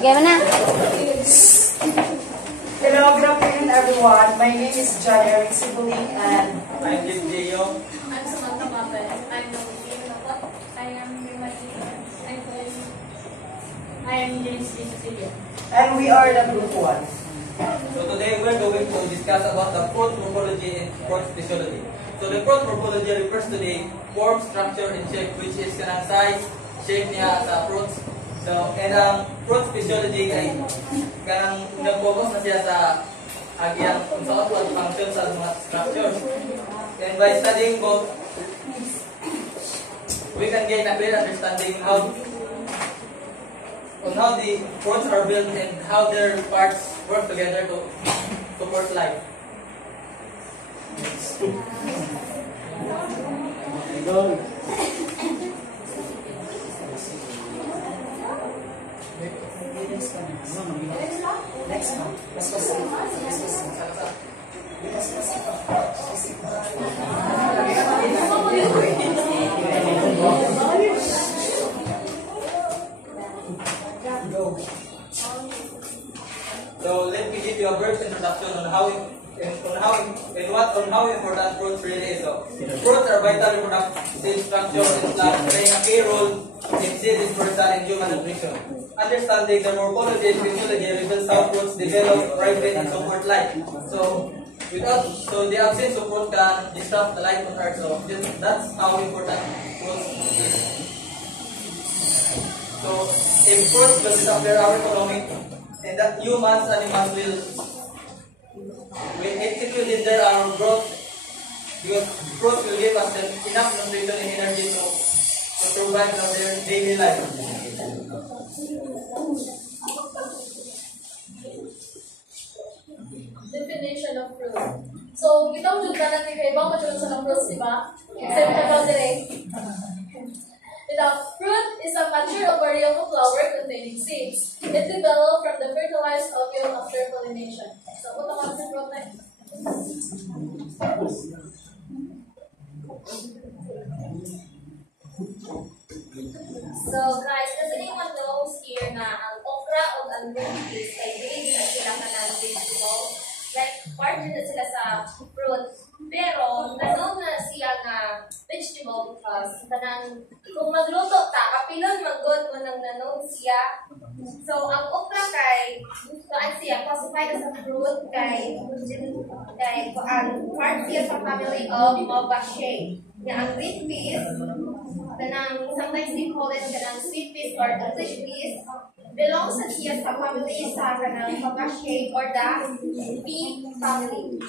Gaya na. Hello, good afternoon everyone. My name is John Eric Sibuling and I'm Jim Gio. I'm Samantha Mabel. I'm Novitin Napot. I am Rimadi. I am James D. Cecilia. and we are the Group 1. So today we're going to discuss about the fruit morphology and fruit physiology. So the fruit morphology refers to the form, structure, and shape, which is kanang size, shape niya sa fruits. So, and ang fruit physiology ay kanang nag-focus na siya sa agyang kung saan ang function sa mga structures. And by studying both, we can gain a clear understanding on how the fruits are built and how their parts work together to support life. Next one. So let me give you a brief introduction on how important fruits really is. So fruits are vital reproductive structure and plants playing a key role in seed dispersal and human nutrition. Understanding the morphology and physiology reveals how fruits develop, ripen, and support life. So the absence of fruit can disrupt the life on Earth. So that's how important fruits is. So if fruits will disappear our economy, and that humans, animals it will hinder our growth, because fruits will give us enough nutrition and energy to survive their daily life. Definition of fruit. So, kita mo juga natin kay ibang matulog sa fruits, di ba? Except about direct. Fruit is a mature ovary of a flower containing seeds. It develops from the fertilized ovule after pollination. So, punta ka sa fruit na. So, guys, does anyone knows here na ang okra o ang lettuce ay hindi na sila ka ng vegetable? Like, part din na sila sa fruit. Pero, nanon na siya nga vegetable because kung magluto ta, kapilon magod mo nang nanon siya. So, ang okra kay, saan siya, classified as a fruit kay part siya sa family of Mobaceae. Ang green peas, sometimes we call it sweet peas or English peas, belongs siya sa family sa Mobaceae or the pea family.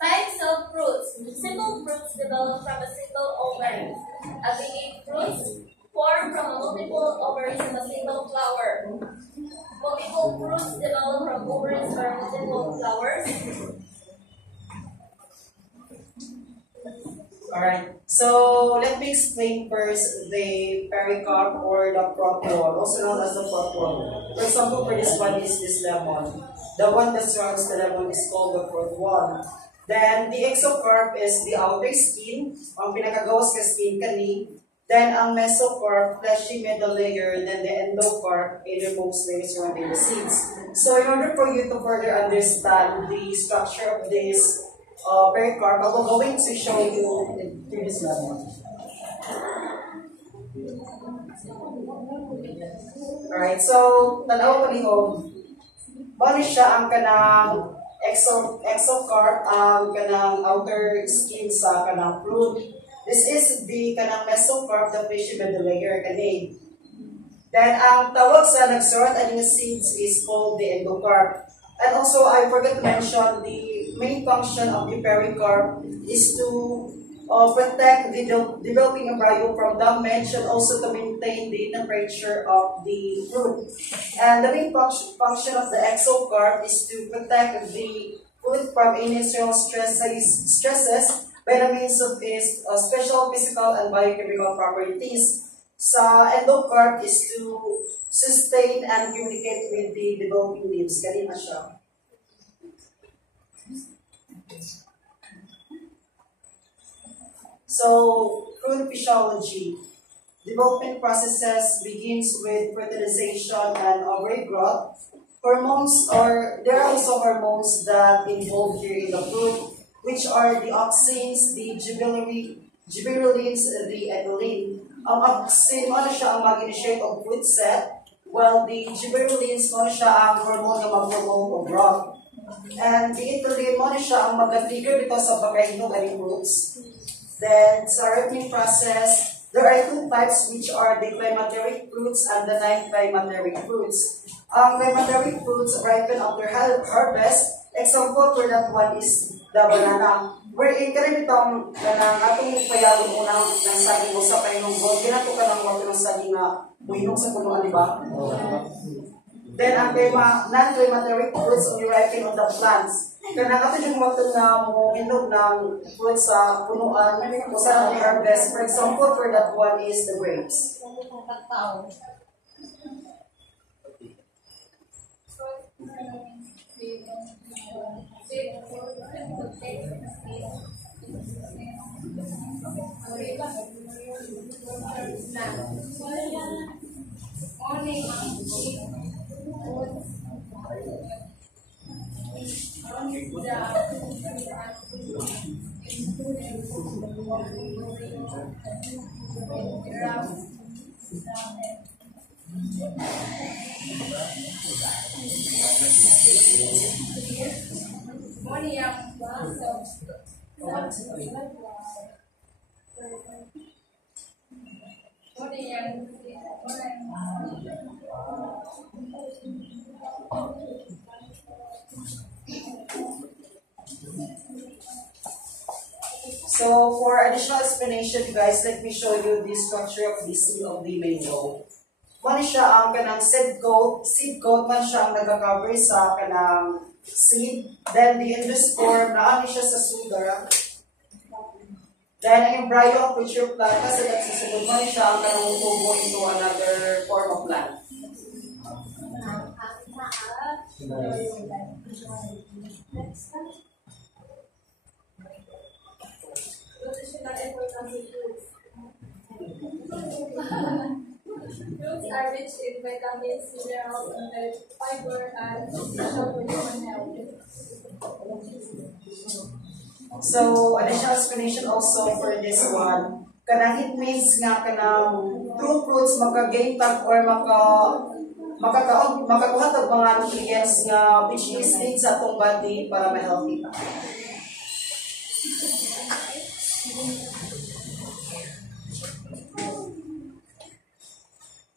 Types of fruits. Simple fruits develop from a single ovary. Aggregate fruits form from a multiple ovaries of a single flower. Multiple fruits develop from ovaries or multiple flowers. Alright, so let me explain first the pericarp or the fruit wall, also known as the fruit wall. For example, for this one is this lemon. The one that surrounds the lemon is called the fruit wall. Then, the exocarp is the outer skin, ang pinakagawas ka skin kani. Then, ang mesocarp, fleshy middle layer, then the endocarp, innermost layer surrounding the seeds. So, in order for you to further understand the structure of this pericarp, I'm going to show you through this level. Alright, so, tanaw palihog. Bali siya ang kanang exocarp, ang kanang outer skin sa kanang fruit. This is the kanang mesocarp, the fleshy middle layer kani. Then, ang tawag sa nagsurround aning seeds is called the endocarp. And also, I forgot to mention the main function of the pericarp is to protect the developing embryo from damage and also to maintain the temperature of the fruit. And the main function of the exocarp is to protect the fruit from any external stresses by the means of its special physical and biochemical properties. Sa endocarp is to sustain and communicate with the developing leaves. Ganyan na siya. So, fruit physiology. Development processes begins with fertilization and ovary growth. Hormones, or there are also hormones that involved here in the fruit, which are the auxins, the gibberellins, the ethylene. Ang auxin, ano siya ang mag-initiate of fruit set, while the gibberellins, ano siya ang hormone na mag-promote of growth. And the ethylene, ano siya ang mag-trigger dito sa pagkainom ng fruits. Then, sa ripening process, there are two types, which are the climacteric fruits and the non-climacteric fruits. Climacteric fruits ripen after harvest. Example for that one is the banana. Where karami itong atong payagon unang ng saging mo sa painong gold. Ginato ka ng water ng saging na muhinog sa punuan, di ba? Then, ang non-climacteric fruits only ripen on the plants. Kaya nakato yung water na muhinog ng fruits sa punuan o sa harvest. For example, for that one is the grapes. So, for additional explanation, guys, let me show you the structure of the seed of the mango. One siya ang kanang seed coat man siya ang nagka-cover sa kanang seed. Then, the endosperm, naani siya sa sugar. Then, ang embryo of future plant, kasi nagsisunod man siya ang kanang tubo into another form of plant. Fruits are rich in vitamins, minerals, and fiber, and essential for human health. So, additional explanation also for this one. Kanang it means nga kanang true fruits maka-gain tag or makakuha tag mga nutrients nga which is need sa atong body para ma-healthy ta.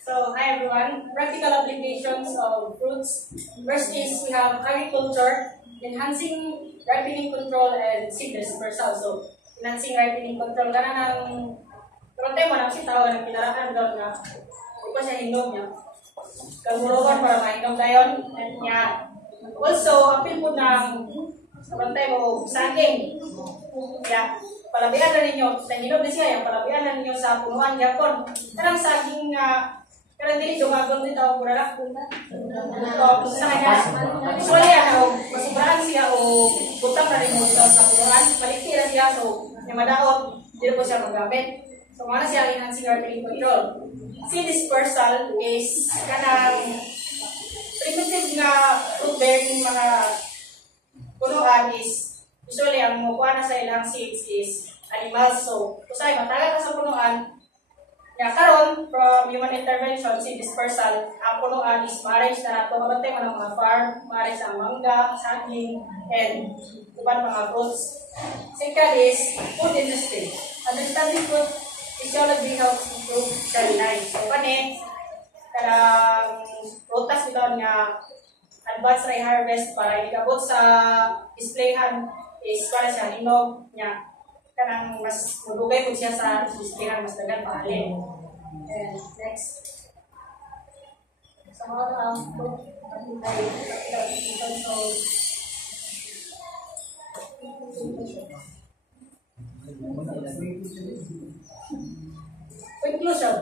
So, hi everyone. Practical applications of fruits. First is we have agriculture, enhancing ripening control and seed dispersal. So, enhancing ripening control. Kana ng prote mo, nagsitawa ng pinaraan daw na iba siya hinom niya. Kaguruan para mainom dayon. And yan. Also, apil po ng prote mo saging. Yeah. Palabihan na ninyo. Sa hinom na siya, palabihan na ninyo sa punuan yapon. Karang saging karena dili dumagon din tawag ko na sa kanya. So yan, masubrahan siya o butang na rin mo dito sa punuan. Palikira siya, so yung madaot, dito po siya magamit. So mga siya enhancing ripening control. Seed dispersal is kanang primitive na fruit bearing mga punuan is usually ang mukuha na sa ilang seeds is animals. So, kusay, matagal ka sa punuan, karon from human intervention, seed dispersal, ang punuan is ma-arrange na tumabante mo ng mga farm, ma-arrange ang mangga, saging, and iban mga fruits. Second is food industry. Understanding food physiology helps improve daily life. So, kani, karang prutas ito nga advance na i-harvest para ikabot sa displayhan is para siya hinog niya. Kanang mas mabugay po siya sa displayhan, mas dagan pahalin. And next. Sa mga fruit, conclusion.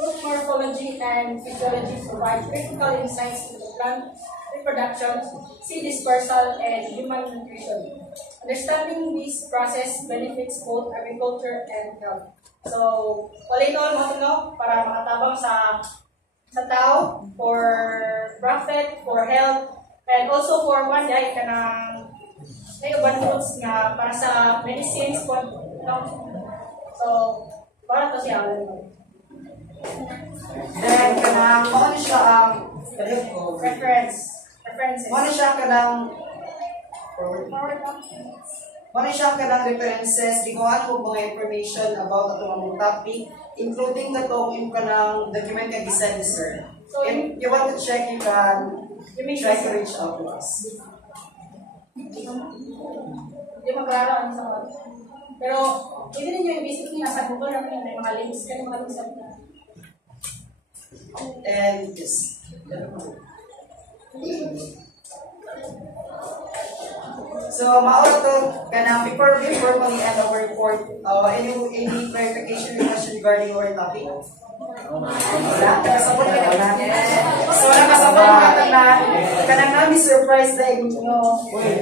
Fruit morphology and physiology provide critical insights into the plant reproduction, seed dispersal, and human nutrition. Understanding this process benefits both agriculture and health. So, all in all, mo no, para makatabang sa tao, for profit, for health, and also for one day kanang uban foods nga para sa medicines po, no? So, para to siya. Then, kanang, ano siya ang, References. ano siya kanang, ano siya kanang references, iguan mo mga information about itong topic, including itong kanang document nga gisend, sir. So, If you want to check, you can try to reach out to us. Hindi maklaro ang sa mga. Pero, hindi ninyo yung basic niya sa Google namin yung may mga links. Kaya mga links sa And yes. So, maura to, kanang before we formally end our report, any clarification or question regarding our topic? Wala, nakasabot ka na. So, nakasabot ka na, kanang namin surprise na no. We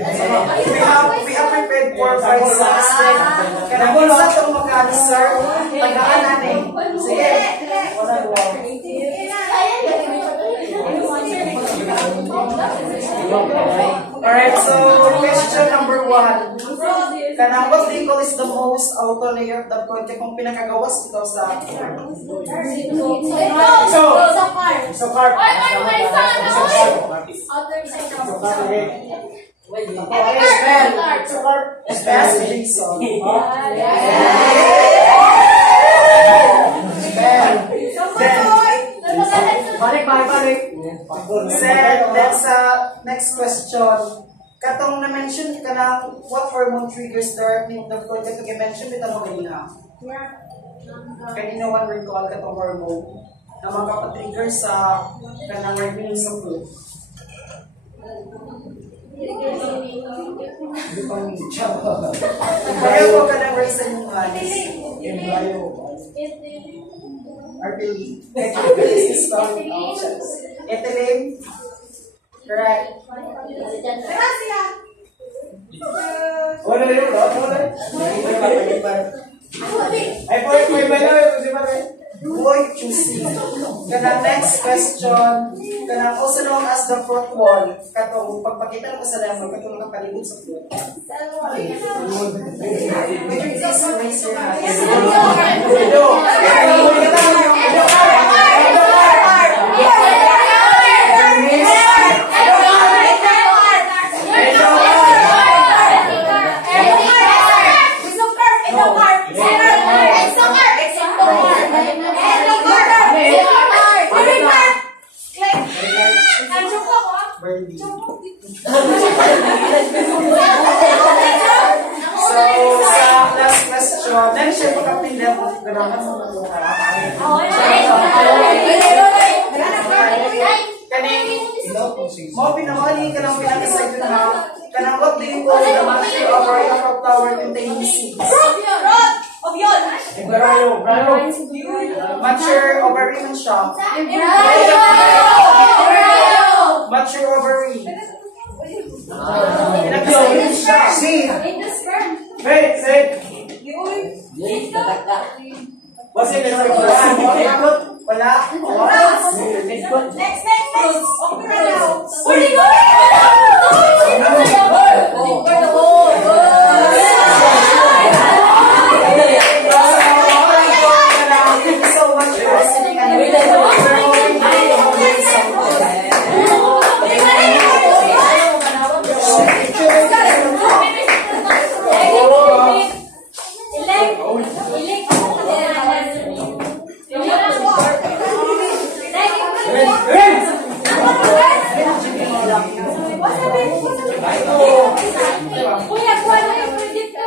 have prepared 4 prizes. Kanang isa itong mag-answer, tagaan natin. Sige. Alright, so question number 1. Kanang what vehicle is the most outer layer of the project kung pinakagawas ito sa Balik. Then sa next question, katong na-mention ka na what hormone triggers the ripening of the fruit. Ito i-mention kita mo kanina. Kanina one recall katong hormone na magpapatrigger sa kanang ripening sa fruit. Kaya ko ka ng raise sa inyong anis. Arpili. This is found in options. Ethylene. Correct. Boy choosing. Kana next question. Kana also known as the fruit wall. Katong pagpakita ko sa lemon, katong nakapalibot sa fruit. Would you please raise your hand? Share ko kapin level ganahan mo na mo pinamali ka ng pinag-aside na kanang what do you call the mature of our flower containing seeds? Mature ovary man siya. Mature ovary. Pinag-aside siya. Seed. Wait. What's it? Wala. Next. Thank you so much for listening and Kuya, kuha na yung project ko.